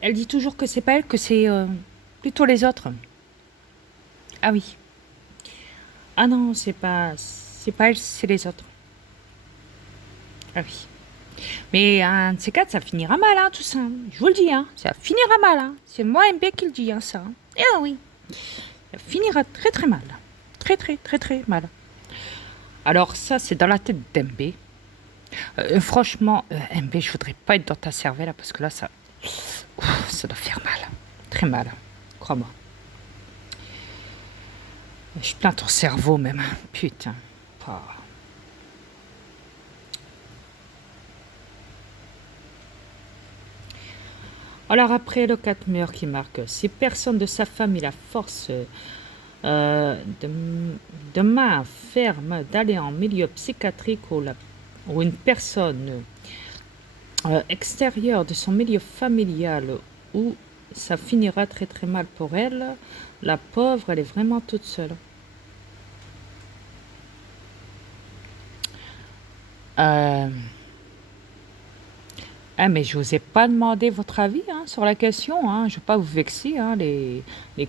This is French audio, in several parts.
Elle dit toujours que c'est pas elle, que c'est plutôt les autres. Ah oui. Ah non, c'est pas elle, c'est les autres. Ah oui. Mais un de ces quatre, ça finira mal, hein, tout ça. Je vous le dis, hein. Ça finira mal, hein. C'est moi, MB, qui le dit, hein, ça. Ah oui. Ça finira très très mal. Très très très très mal. Alors ça, c'est dans la tête d'MB. Franchement, MB, je voudrais pas être dans ta cervelle, là, parce que là, ça doit faire mal. Très mal. Crois-moi. Je plains ton cerveau même. Putain. Ah. Alors après le 4 meurt qui marque, si personne de sa famille a la force de, de main ferme d'aller en milieu psychiatrique ou une personne extérieure de son milieu familial où ça finira très très mal pour elle, la pauvre, elle est vraiment toute seule. Euh, Ah, mais je vous ai pas demandé votre avis hein, sur la question. Hein. Je ne veux pas vous vexer, hein, les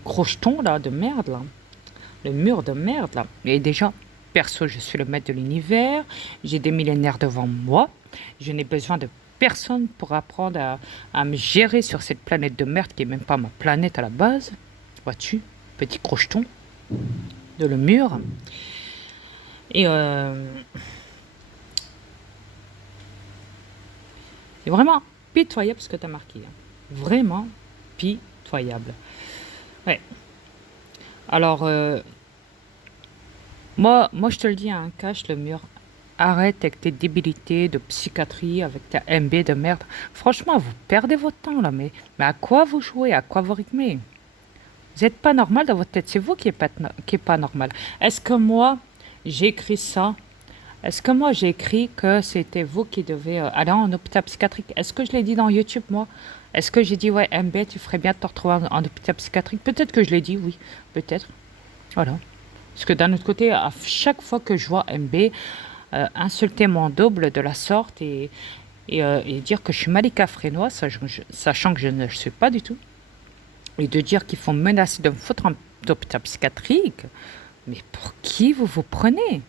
crochetons là, de merde, là. Le mur de merde, là. Et déjà, perso, je suis le maître de l'univers. J'ai des millénaires devant moi. Je n'ai besoin de personne pour apprendre à me gérer sur cette planète de merde qui est même pas ma planète à la base. Vois-tu, petit crocheton de le mur. Et c'est vraiment pitoyable ce que tu as marqué. Hein. Vraiment pitoyable. Ouais. Alors, moi, je te le dis, hein, cache le mur. Arrête avec tes débilités de psychiatrie, avec ta MB de merde. Franchement, vous perdez votre temps là, mais à quoi vous jouez, à quoi vous rythmez? Vous n'êtes pas normal dans votre tête, c'est vous qui est pas normal. Est-ce que moi, j'ai écrit ça? Est-ce que moi, j'ai écrit que c'était vous qui devez aller en hôpital psychiatrique? Est-ce que je l'ai dit dans YouTube, moi? Est-ce que j'ai dit, ouais, MB, tu ferais bien de te retrouver en hôpital psychiatrique? Peut-être que je l'ai dit, oui, peut-être. Voilà. Parce que d'un autre côté, à chaque fois que je vois MB insulter mon double de la sorte et dire que je suis Malika Frénois, sachant que je ne le suis pas du tout, et de dire qu'ils font menacer de me foutre en hôpital psychiatrique, mais pour qui vous vous prenez?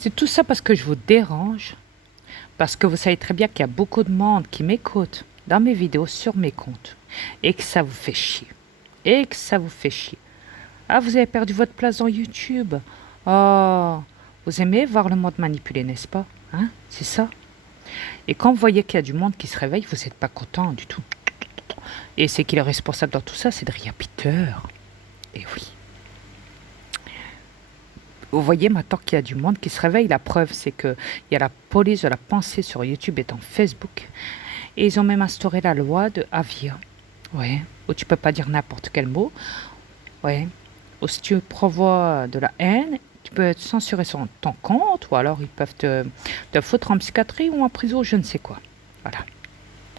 C'est tout ça parce que je vous dérange, parce que vous savez très bien qu'il y a beaucoup de monde qui m'écoute dans mes vidéos sur mes comptes, et que ça vous fait chier. Et que ça vous fait chier. Ah, vous avez perdu votre place dans YouTube. Oh, vous aimez voir le monde manipulé, n'est-ce pas? Hein? C'est ça. Et quand vous voyez qu'il y a du monde qui se réveille, vous n'êtes pas content du tout. Et c'est qui est responsable dans tout ça? C'est Dria Peter. Et oui. Vous voyez maintenant qu'il y a du monde qui se réveille. La preuve, c'est qu'il y a la police de la pensée sur YouTube et dans Facebook. Et ils ont même instauré la loi de Avia. Ouais. Où tu peux pas dire n'importe quel mot. Ouais. Ou si tu prévois de la haine, tu peux être censuré sur ton compte, ou alors ils peuvent te foutre en psychiatrie ou en prison, je ne sais quoi. Voilà.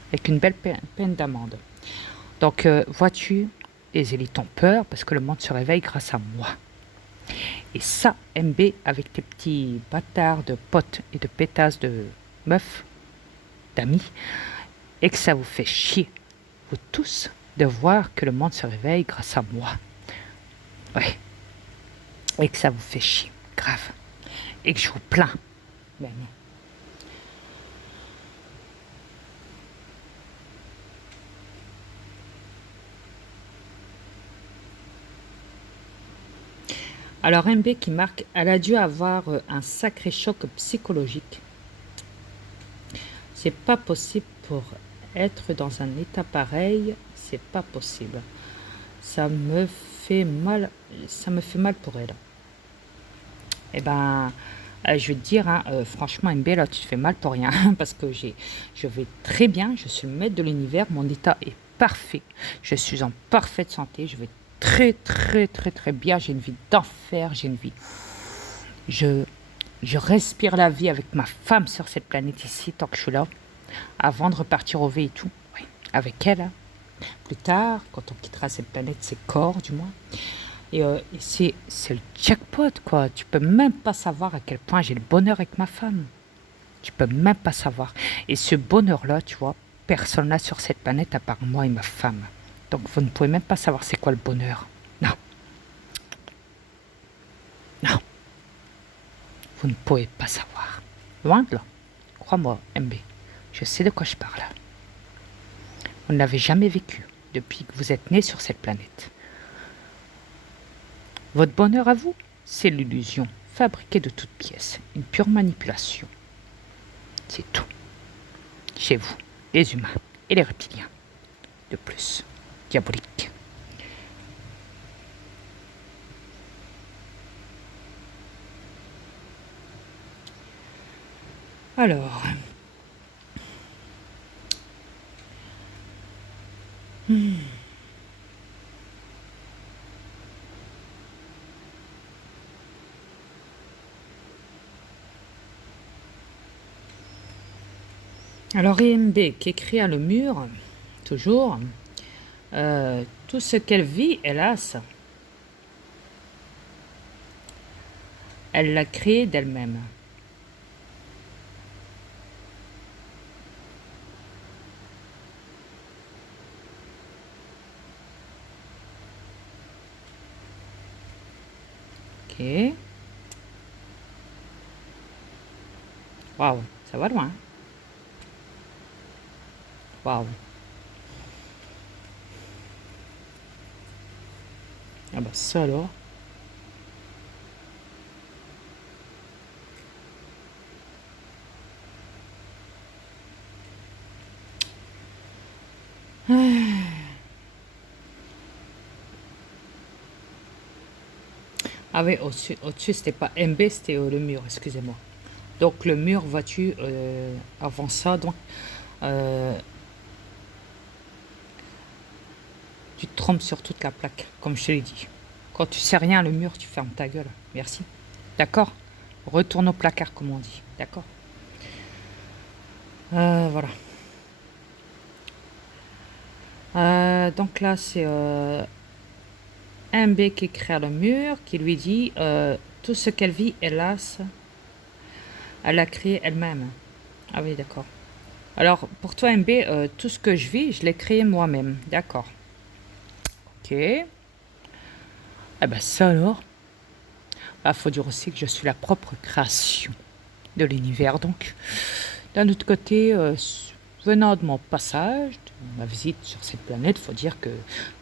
Avec une belle peine d'amende. Donc, vois-tu, les élites ont peur parce que le monde se réveille grâce à moi. Et ça, MB, avec tes petits bâtards de potes et de pétasses de meufs, d'amis, et que ça vous fait chier, vous tous, de voir que le monde se réveille grâce à moi. Ouais. Et que ça vous fait chier, grave. Et que je vous plains. Ben non. Alors MB qui marque, elle a dû avoir un sacré choc psychologique. C'est pas possible pour être dans un état pareil, c'est pas possible. Ça me fait mal, ça me fait mal pour elle. Eh ben, je vais te dire, hein, franchement, MB, là, tu te fais mal pour rien, parce que je vais très bien, je suis le maître de l'univers, mon état est parfait, je suis en parfaite santé, je vais très, très, très, très bien, j'ai une vie d'enfer, j'ai une vie, je, je respire la vie avec ma femme sur cette planète ici, tant que je suis là, avant de repartir au V et tout, oui, avec elle, hein. Plus tard, quand on quittera cette planète, ses corps, du moins. Et c'est le jackpot, quoi. Tu peux même pas savoir à quel point j'ai le bonheur avec ma femme. Tu peux même pas savoir. Et ce bonheur-là, tu vois, personne là sur cette planète à part moi et ma femme. Donc vous ne pouvez même pas savoir c'est quoi le bonheur. Non, non, vous ne pouvez pas savoir. Loin de là. Crois-moi, MB, je sais de quoi je parle. Vous ne l'avez jamais vécu depuis que vous êtes né sur cette planète. Votre bonheur à vous, c'est l'illusion, fabriquée de toutes pièces, une pure manipulation. C'est tout. Chez vous, les humains et les reptiliens. De plus, diabolique. Alors, alors EMB qui écrit à le mur, toujours, tout ce qu'elle vit, hélas, elle l'a créé d'elle-même. Ok. Waouh, ça va loin. Waouh. Ah bah ça alors. Ah oui, au-dessus c'était pas MB, c'était le mur, excusez-moi. Donc le mur, vois-tu, avant ça, donc, euh, tu te trompes sur toute la plaque, comme je te l'ai dit. Quand tu sais rien, le mur, tu fermes ta gueule. Merci. D'accord? Retourne au placard, comme on dit. D'accord? Voilà. Donc là, c'est MB qui crée le mur, qui lui dit tout ce qu'elle vit, hélas, elle l'a créé elle-même. Ah oui, d'accord. Alors, pour toi, MB, tout ce que je vis, je l'ai créé moi-même. D'accord. Ok. Ah ben ça alors. Il faut dire aussi que je suis la propre création de l'univers. Donc, d'un autre côté, venant de mon passage, de ma visite sur cette planète, il faut dire que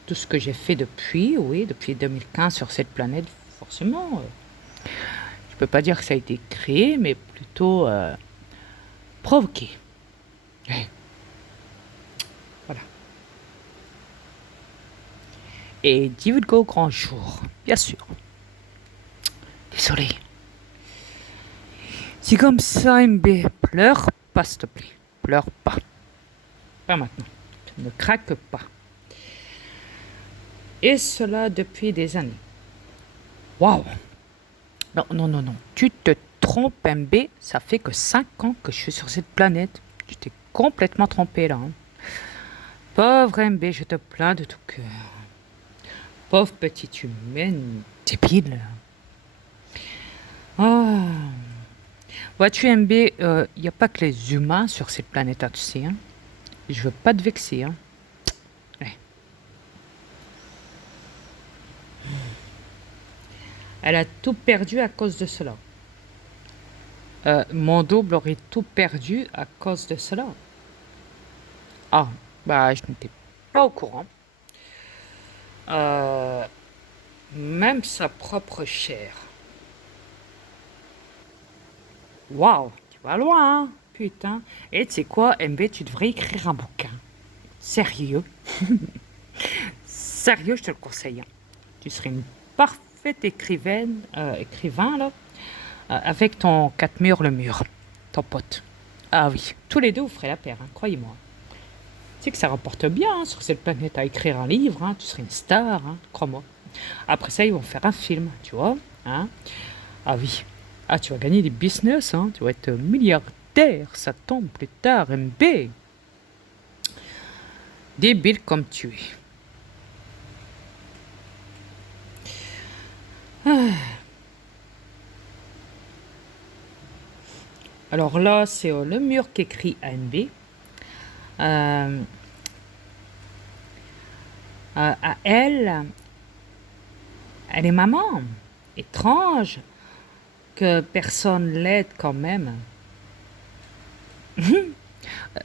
tout ce que j'ai fait depuis, oui, depuis 2015 sur cette planète, forcément, je peux pas dire que ça a été créé, mais plutôt provoqué. Ouais, voilà. Et divulgué au grand jour, bien sûr. Désolé. C'est comme ça, MB. Pleure pas, s'il te plaît. Pleure pas. Pas maintenant. Ne craque pas. Et cela depuis des années. Waouh! Non, non, non, non. Tu te trompes, MB. Ça fait que 5 ans que je suis sur cette planète. Tu t'es complètement trompé là. Hein. Pauvre MB, je te plains de tout cœur. Pauvre petite humaine débile. Ah. Vois-tu, MB, il n'y a pas que les humains sur cette planète, hein, tu sais. Hein. Je veux pas te vexer. Hein. Ouais. Elle a tout perdu à cause de cela. Mon double aurait tout perdu à cause de cela. Ah, bah, je n'étais pas au courant. Euh, Même sa propre chair. Waouh, tu vas loin, hein, putain. Et tu sais quoi, MB, tu devrais écrire un bouquin. Sérieux. Sérieux, je te le conseille. Hein. Tu serais une parfaite écrivain, là, avec ton 4 murs le mur, ton pote. Ah oui, tous les deux, vous ferez la paire, hein, croyez-moi. Tu sais que ça rapporte bien hein, sur cette planète à écrire un livre, hein, tu serais une star, hein, crois-moi. Après ça, ils vont faire un film, tu vois. Hein. Ah oui. Ah, tu vas gagner des business, hein, tu vas être milliardaire, ça tombe plus tard, MB. Débile comme tu es. Alors là, c'est le mur qu'écrit ANB. Euh, à elle, elle est maman. Étrange que personne l'aide quand même.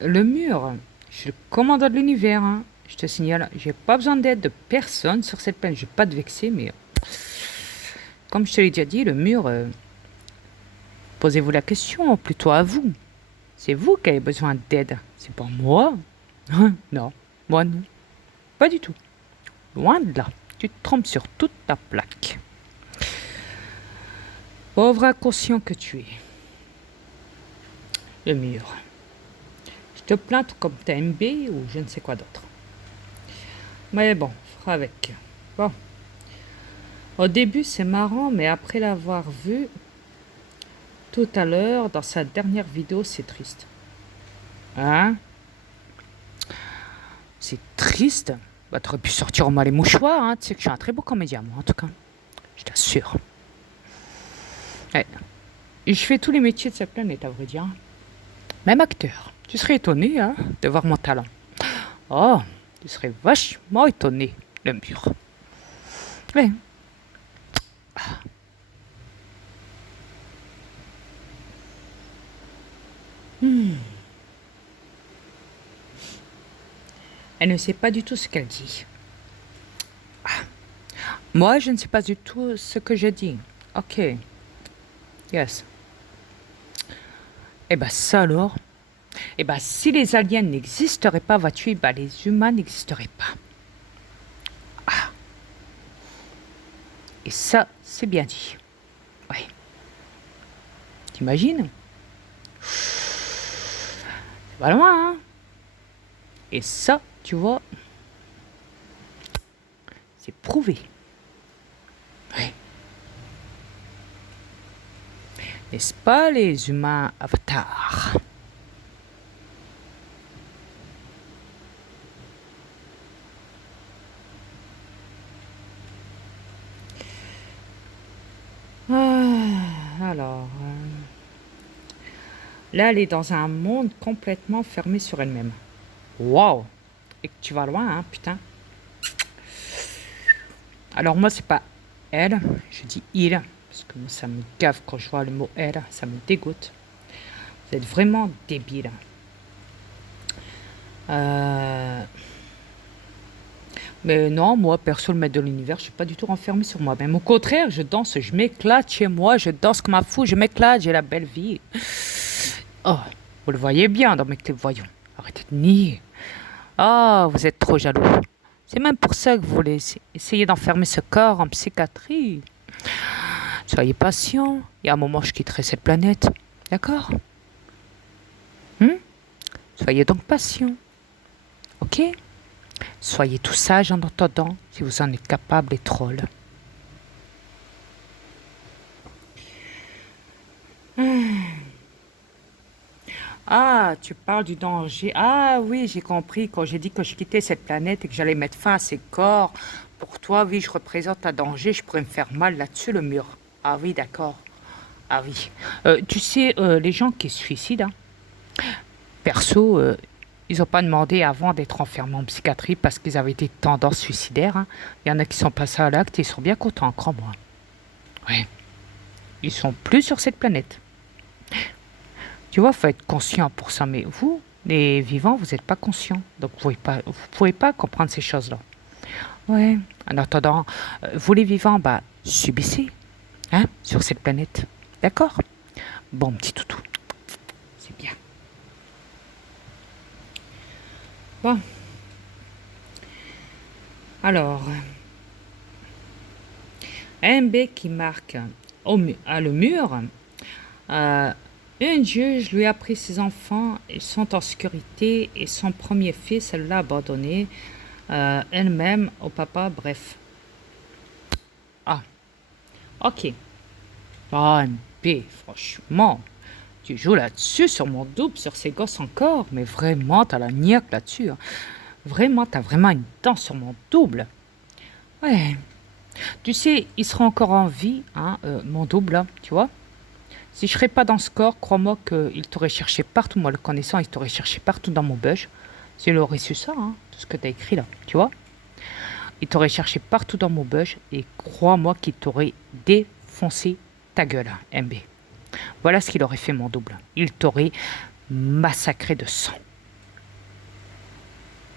Le mur, je suis le commandant de l'univers, hein. Je te signale, j'ai pas besoin d'aide de personne sur cette planète. Je vais pas te vexer, mais comme je te l'ai déjà dit, le mur, posez-vous la question, plutôt à vous. C'est vous qui avez besoin d'aide, c'est pas moi. Non, moi non, pas du tout. Loin de là, tu te trompes sur toute ta plaque. Pauvre inconscient que tu es. Le mur. Je te plainte comme TMB ou je ne sais quoi d'autre. Mais bon, fera avec. Bon. Au début, c'est marrant, mais après l'avoir vu tout à l'heure dans sa dernière vidéo, c'est triste. Hein? C'est triste? Bah, t'aurais pu sortir au moins les mouchoirs, hein. Tu sais que je suis un très beau comédien, moi, en tout cas. Je t'assure. Ouais. Et je fais tous les métiers de cette planète, à vrai dire. Même acteur. Tu serais étonné, hein, de voir mon talent. Oh, tu serais vachement étonné, le mur. Ouais. Elle ne sait pas du tout ce qu'elle dit. Moi, je ne sais pas du tout ce que je dis. Ok. Yes. Eh ben, ça alors. Eh ben, si les aliens n'existeraient pas, vois-tu, ben, les humains n'existeraient pas. Et ça, c'est bien dit. Ouais. T'imagines? C'est pas loin, hein? Et ça, tu vois, c'est prouvé. Ouais. N'est-ce pas, les humains avatars? Alors, là, elle est dans un monde complètement fermé sur elle-même. Waouh! Et que tu vas loin, hein, putain. Alors, moi, c'est pas elle, je dis il, parce que moi, ça me gave quand je vois le mot elle, ça me dégoûte. Vous êtes vraiment débile. Mais non, moi, perso, le maître de l'univers, je suis pas du tout renfermé sur moi. Même au contraire, je danse, je m'éclate chez moi, je danse comme un fou, je m'éclate, j'ai la belle vie. Oh, vous le voyez bien dans mes clips, voyons. Arrêtez de nier. Ah, vous êtes trop jaloux. C'est même pour ça que vous voulez essayer d'enfermer ce corps en psychiatrie. Soyez patient. Il y a un moment, je quitterai cette planète. D'accord? Soyez donc patient. Ok? Soyez tout sage en entendant, si vous en êtes capable, les trolls. Ah, tu parles du danger. Ah oui, j'ai compris. Quand j'ai dit que je quittais cette planète et que j'allais mettre fin à ces corps, pour toi, oui, je représente un danger. Je pourrais me faire mal là-dessus, le mur. Ah oui, d'accord. Ah oui. Tu sais, les gens qui se suicident, hein, perso, ils n'ont pas demandé avant d'être enfermés en psychiatrie parce qu'ils avaient des tendances suicidaires, hein. Il y en a qui sont passés à l'acte et ils sont bien contents, crois-moi. Ouais. Ils sont plus sur cette planète. Tu vois, faut être conscient pour ça. Mais vous, les vivants, vous n'êtes pas conscients. Donc, vous pouvez pas comprendre ces choses-là. Ouais. En attendant, vous les vivants, bah, subissez, hein, sur cette planète. D'accord? Bon, petit toutou. C'est bien. Bon. Alors, MB qui marque à le mur. Une juge lui a pris ses enfants, ils sont en sécurité et son premier fils, elle l'a abandonné, elle-même au papa, bref. Ah, ok. Ah, MB, franchement, tu joues là-dessus sur mon double, sur ces gosses encore, mais vraiment, t'as la niaque là-dessus, hein. Vraiment, t'as vraiment une dent sur mon double. Ouais. Tu sais, il sera encore en vie, hein, mon double, là, tu vois. Si je serais pas dans ce corps, crois-moi qu'il t'aurait cherché partout, moi le connaissant, il t'aurait cherché partout dans mon bush. S'il aurait su ça, hein, tout ce que t'as écrit là, tu vois, il t'aurait cherché partout dans mon bush et crois-moi qu'il t'aurait défoncé ta gueule, MB. Voilà ce qu'il aurait fait mon double. Il t'aurait massacré de sang.